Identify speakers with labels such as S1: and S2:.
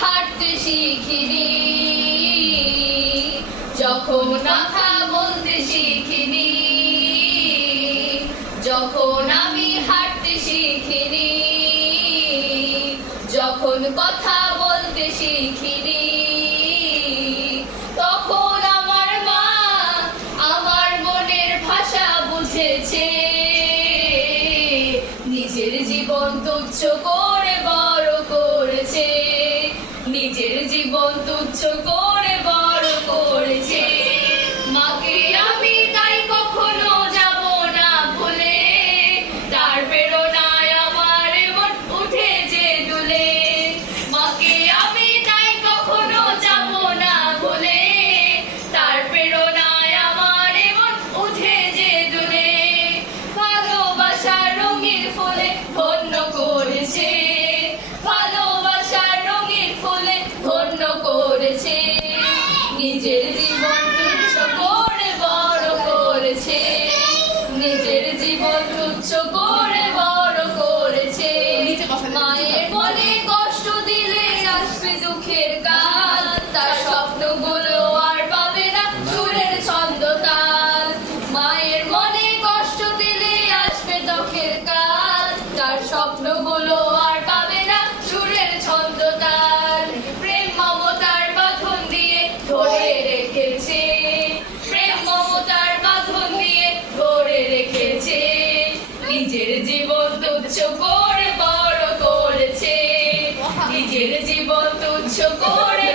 S1: হাঁটতে শিখিনি। যখন কথা বলতে শিখিনি, যখন আমি হাঁটতে শিখিনি, যখন কথা বলতে শিখিনি, তখন আমার মা আমার মনের ভাষা বুঝেছে। নিজের জীবন তুচ্ছ করে বড় নিজের জীবন তুচ্ছ করে বড় করেছে। তুচ্ছ করে বড় করেছে। মায়ের মনে কষ্ট দিলে আসবে দুঃখের কাল। তার স্বপ্নগুলো আর পাবে না সুরের ছন্দ তাল। মায়ের মনে কষ্ট দিলে আসবে দুঃখের কাল। তার স্বপ্নগুলো নিজের জীবন তুচ্ছ করে বড় করেছে। নিজের জীবন তুচ্ছ করে